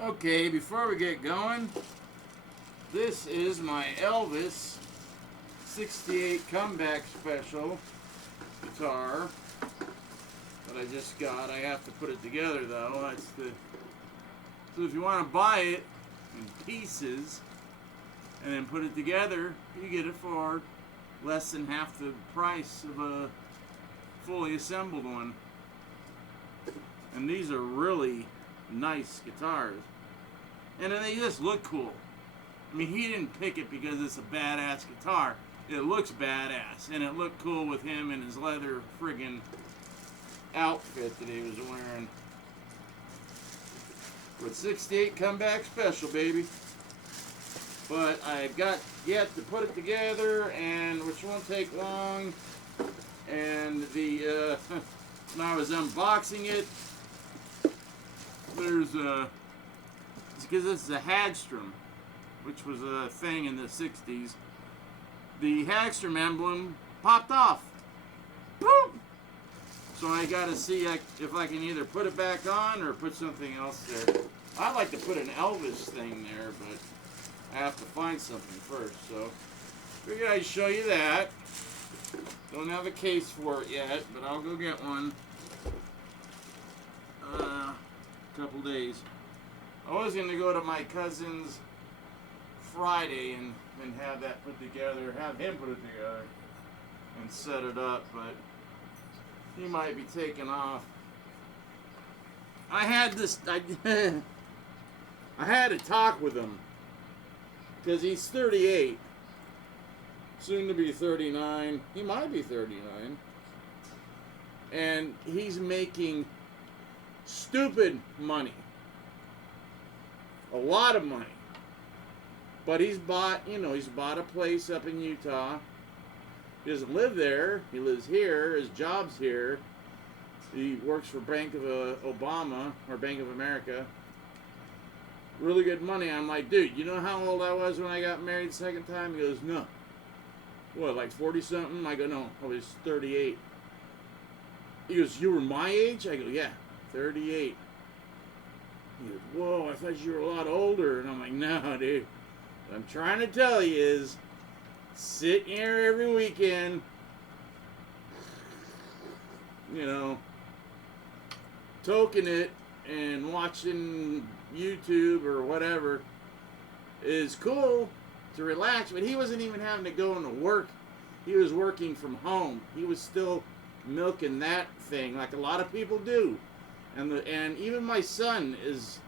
Okay, before we get going, this is my Elvis 68 comeback special guitar that I just got. I have to put it together though. So if you want to buy it in pieces and then put it together, you get it for less than half the price of a fully assembled one. And these are really nice guitars. And they just look cool. I mean, he didn't pick it because it's a badass guitar. It looks badass. And it looked cool with him in his leather friggin' outfit that he was wearing. With 68 comeback special, baby. But I've got yet to put it together, and which won't take long. And the when I was unboxing it, there's it's because this is a Hagstrom, which was a thing in the 60s. The Hagstrom emblem popped off. Boop! So I gotta see if I can either put it back on or put something else there. I'd like to put an Elvis thing there, but I have to find something first. So figured I'd show you that. Don't have a case for it yet, but I'll go get one. Couple days. I was going to go to my cousin's Friday and have that put together, have him put it together and set it up, but he might be taking off. I had this, I had a talk with him because he's 38, soon to be 39. He might be 39, and he's making stupid money, a lot of money, but he's bought a place up in Utah. He doesn't live there, he lives here, his job's here. He works for Bank of Obama, or Bank of America. Really good money. I'm like, dude, you know how old I was when I got married the second time? He goes, no. What, like 40 something? I go, no, I was 38. He goes, you were my age? I go, yeah. 38. He goes, whoa, I thought you were a lot older. And I'm like, no, dude. What I'm trying to tell you is, sit here every weekend, toking it and watching YouTube or whatever is cool to relax. But he wasn't even having to go into work. He was working from home. He was still milking that thing like a lot of people do. And even my son is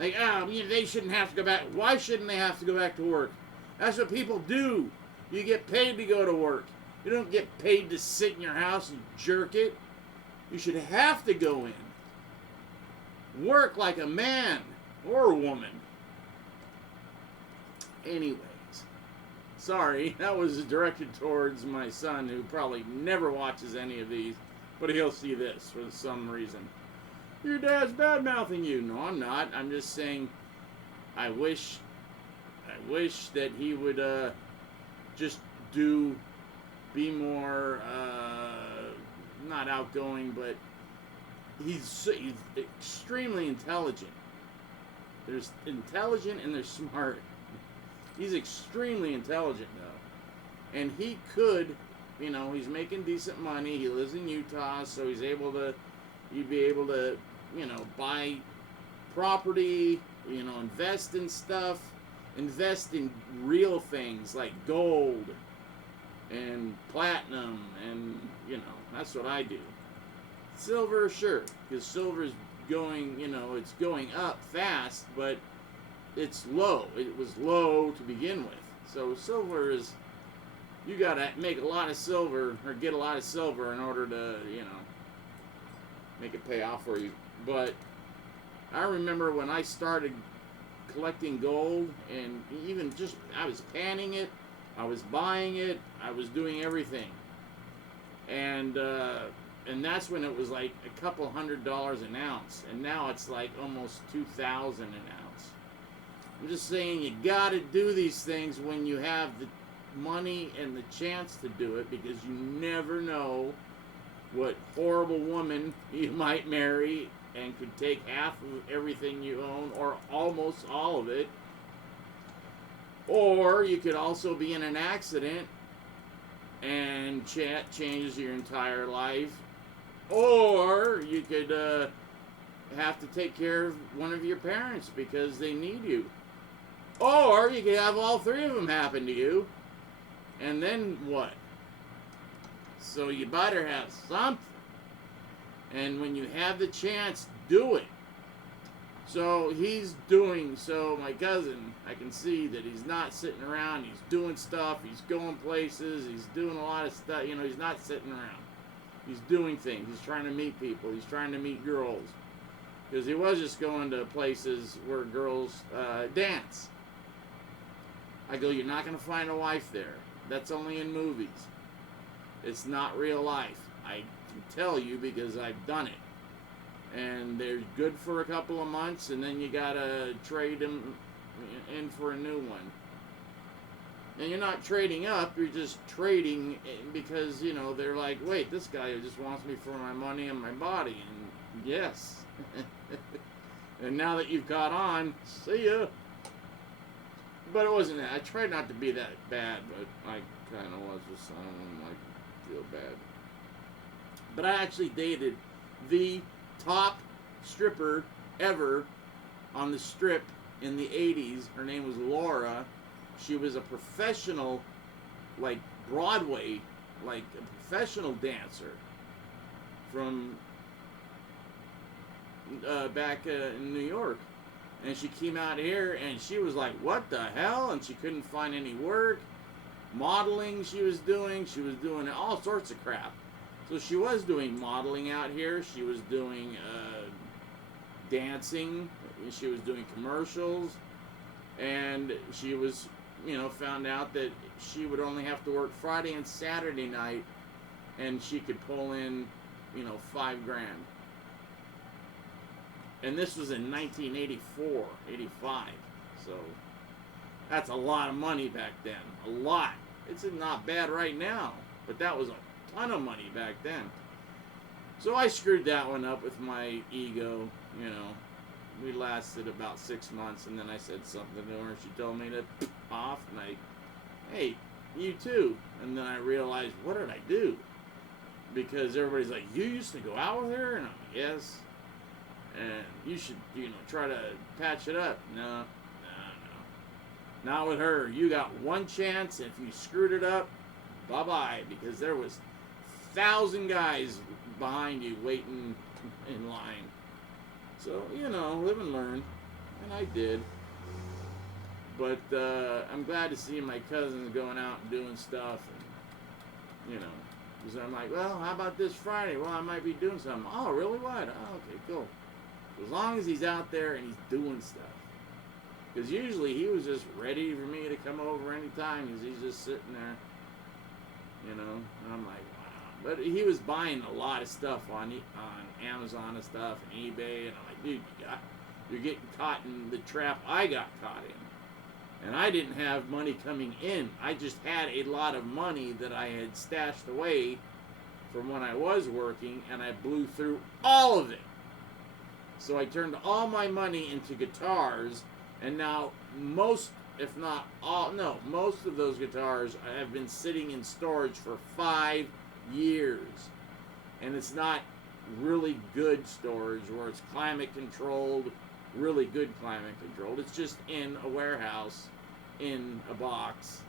like, they shouldn't have to go back. Why shouldn't they have to go back to work? That's what people do. You get paid to go to work. You don't get paid to sit in your house and jerk it. You should have to go in. Work like a man or a woman. Anyways, sorry, that was directed towards my son, who probably never watches any of these, but he'll see this for some reason. Your dad's bad-mouthing you. No, I'm not. I'm just saying I wish that he would just be more, not outgoing, but he's extremely intelligent. They're intelligent and they're smart. He's extremely intelligent, though. And he could, he's making decent money. He lives in Utah, so he'd be able to, buy property, invest in stuff, invest in real things like gold and platinum, and, that's what I do. Silver, sure, because silver's going, it's going up fast, but it's low. It was low to begin with. So silver is, you gotta make a lot of silver, or get a lot of silver in order to, make it pay off for you. But I remember when I started collecting gold, and even just, I was panning it, I was buying it, I was doing everything. And that's when it was like a couple $100 an ounce, and now it's like almost $2,000 an ounce. I'm just saying, you gotta do these things when you have the money and the chance to do it, because you never know what horrible woman you might marry and could take half of everything you own, or almost all of it. Or you could also be in an accident and changes your entire life. Or you could have to take care of one of your parents because they need you. Or you could have all three of them happen to you. And then what? So you better have something. And when you have the chance, do it. So my cousin, I can see that he's not sitting around, he's doing stuff, he's going places, he's doing a lot of stuff, he's not sitting around. He's doing things, he's trying to meet people, he's trying to meet girls. Because he was just going to places where girls dance. I go, you're not going to find a wife there. That's only in movies. It's not real life. I can tell you because I've done it. And they're good for a couple of months, and then you gotta trade them in for a new one. And you're not trading up, you're just trading because, they're like, wait, this guy just wants me for my money and my body. And yes. And now that you've caught on, see ya. But it wasn't that. I tried not to be that bad, but I kind of was with some of them. I feel bad. But I actually dated the top stripper ever on the strip in the 80s. Her name was Laura. She was a professional, like Broadway, like a professional dancer from back in New York. And she came out here and she was like, what the hell? And she couldn't find any work. Modeling she was doing all sorts of crap. So she was doing modeling out here. She was doing dancing. She was doing commercials. And she was, found out that she would only have to work Friday and Saturday night, and she could pull in, $5,000. And this was in 1984, 85. So that's a lot of money back then. A lot. It's not bad right now, but that was a ton of money back then. So I screwed that one up with my ego, We lasted about 6 months, and then I said something to her. She told me to off, and hey, you too. And then I realized, what did I do? Because everybody's like, you used to go out with her? And I'm like, yes. And you should, try to patch it up. No. Not with her. You got one chance. If you screwed it up, bye-bye. Because there was 1,000 guys behind you waiting in line. So, live and learn. And I did. But I'm glad to see my cousins going out and doing stuff. And, because I'm like, well, how about this Friday? Well, I might be doing something. Oh, really? What? Oh, okay, cool. As long as he's out there and he's doing stuff. Because usually he was just ready for me to come over anytime because he's just sitting there, And I'm like, wow. But he was buying a lot of stuff on Amazon and stuff and eBay. And I'm like, dude, you're getting caught in the trap I got caught in. And I didn't have money coming in. I just had a lot of money that I had stashed away from when I was working, and I blew through all of it. So I turned all my money into guitars, and now most, if not all, no, most of those guitars have been sitting in storage for 5 years. And it's not really good storage where it's climate controlled, really good climate controlled. It's just in a warehouse, in a box.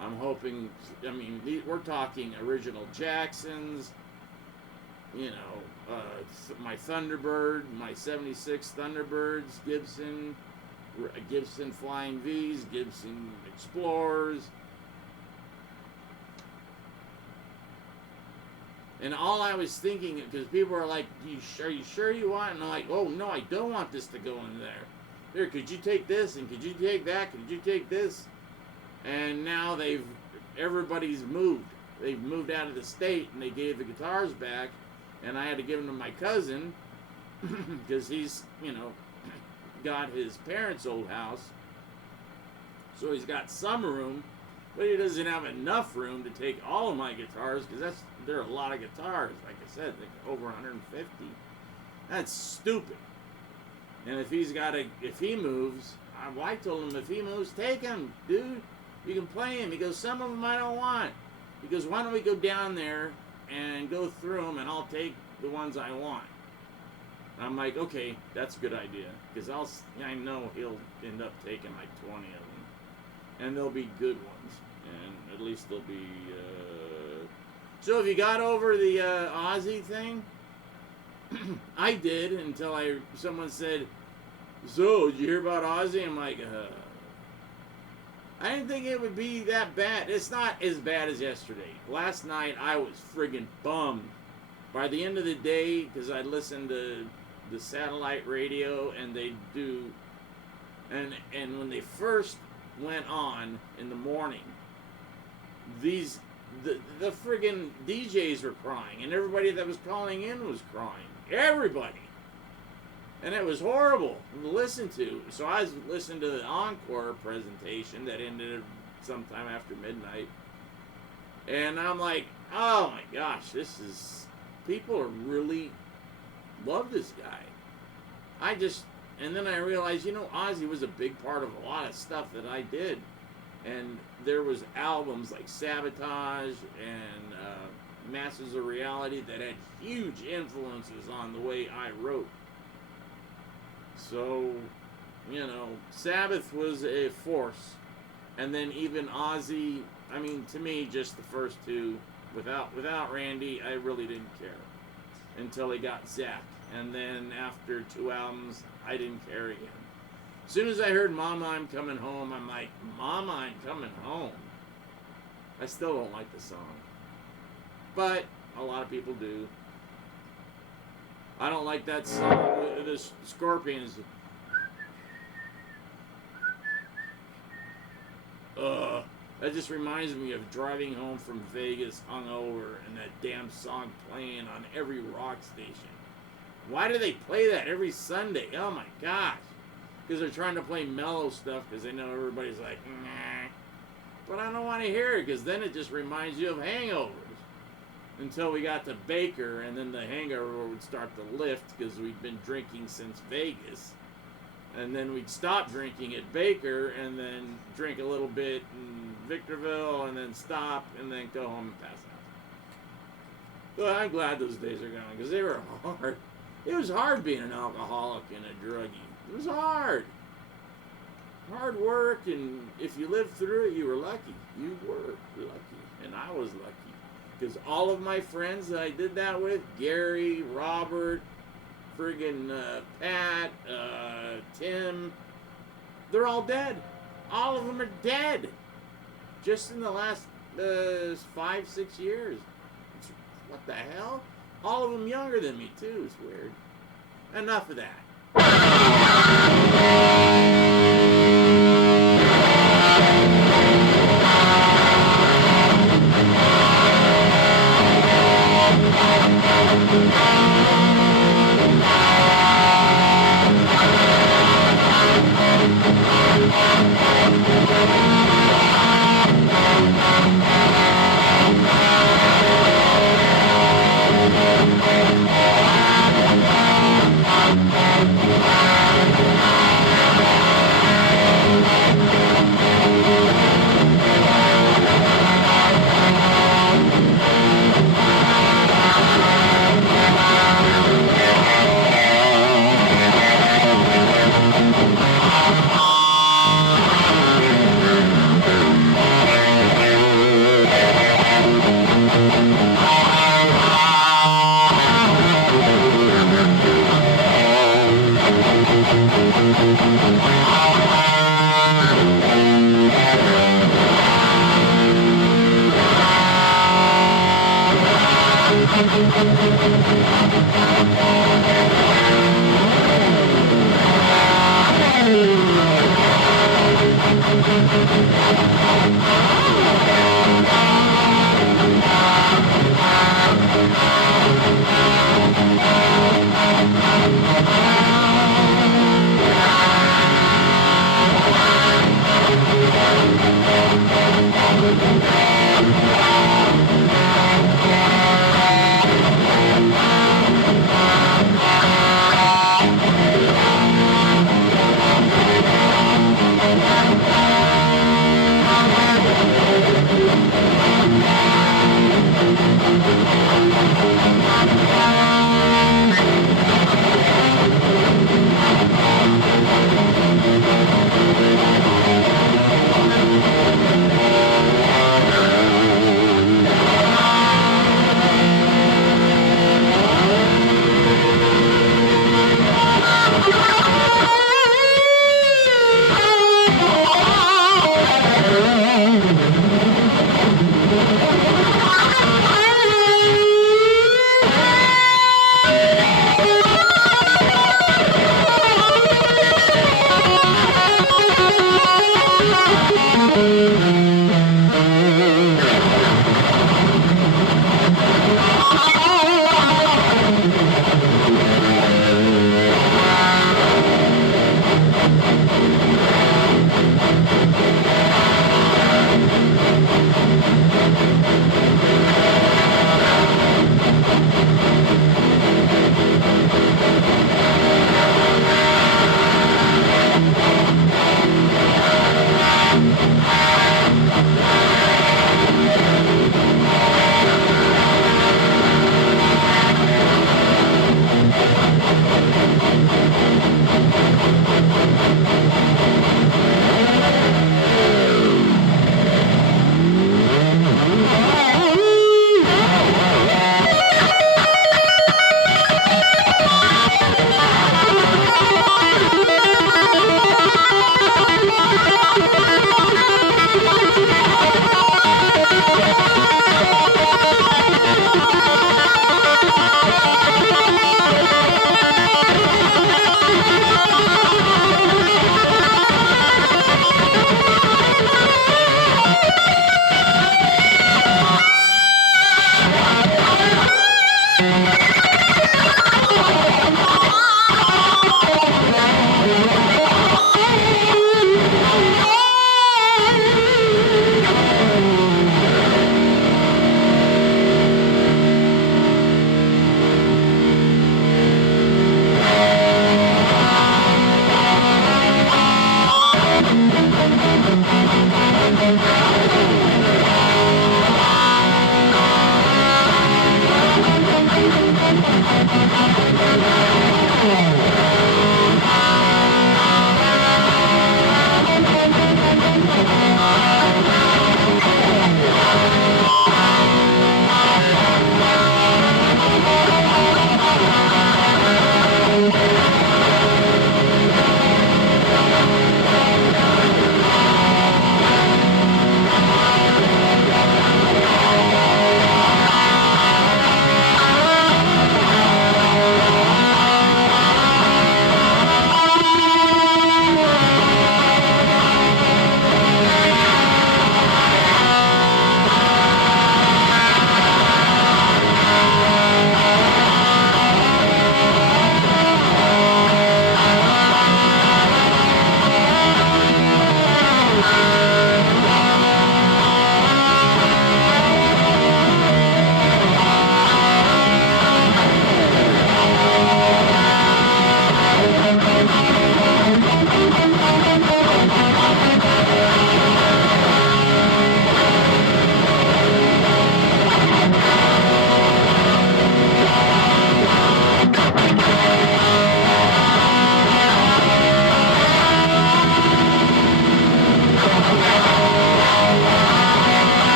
I'm hoping, I mean, we're talking original Jacksons, you know, my Thunderbird, my 76 Thunderbirds, Gibson Flying V's, Gibson Explorers. And all I was thinking, because people are like, are you sure you want it? And I'm like, oh, no, I don't want this to go in there. Here, could you take this? And could you take that? Could you take this? And now everybody's moved. They've moved out of the state, and they gave the guitars back. And I had to give them to my cousin, because he's, you know, got his parents' old house. So he's got some room, but he doesn't have enough room to take all of my guitars, because there are a lot of guitars. Like I said, over 150. That's stupid. And if he moves, I told him, if he moves, take him, dude. You can play him. He goes, some of them I don't want. He goes, why don't we go down there and go through them, and I'll take the ones I want. And I'm like, okay, that's a good idea, because I know he'll end up taking like 20 of them, and they'll be good ones, and at least they'll be. So have you got over the Ozzy thing? I did, until someone said, so did you hear about Ozzy? I'm like, I didn't think it would be that bad. It's not as bad as yesterday. Last night, I was friggin' bummed. By the end of the day, because I listened to the satellite radio, and they do, and when they first went on in the morning, the friggin' DJs were crying, and everybody that was calling in was crying. Everybody. And it was horrible to listen to. So I was listening to the encore presentation that ended sometime after midnight. And I'm like, oh my gosh, people are really love this guy. And then I realized, Ozzy was a big part of a lot of stuff that I did. And there was albums like Sabotage and Masters of Reality that had huge influences on the way I wrote. So, Sabbath was a force. And then even Ozzy, I mean, to me, just the first two, without Randy, I really didn't care. Until he got Zach. And then after 2 albums, I didn't care again. As soon as I heard Mama, I'm Coming Home, I'm like, Mama, I'm Coming Home. I still don't like the song. But a lot of people do. I don't like that song, the Scorpions. That just reminds me of driving home from Vegas hungover and that damn song playing on every rock station. Why do they play that every Sunday? Oh my gosh. Because they're trying to play mellow stuff because they know everybody's like, nah. But I don't want to hear it because then it just reminds you of hangovers. Until we got to Baker, and then the hangover would start to lift because we'd been drinking since Vegas. And then we'd stop drinking at Baker, and then drink a little bit in Victorville, and then stop, and then go home and pass out. But I'm glad those days are gone because they were hard. It was hard being an alcoholic and a druggie. It was hard. Hard work, and if you lived through it, you were lucky. You were lucky, and I was lucky. Because all of my friends that I did that with, Gary, Robert, friggin' Pat, Tim, they're all dead. All of them are dead. Just in the last 5-6 years. What the hell? All of them younger than me, too. It's weird. Enough of that.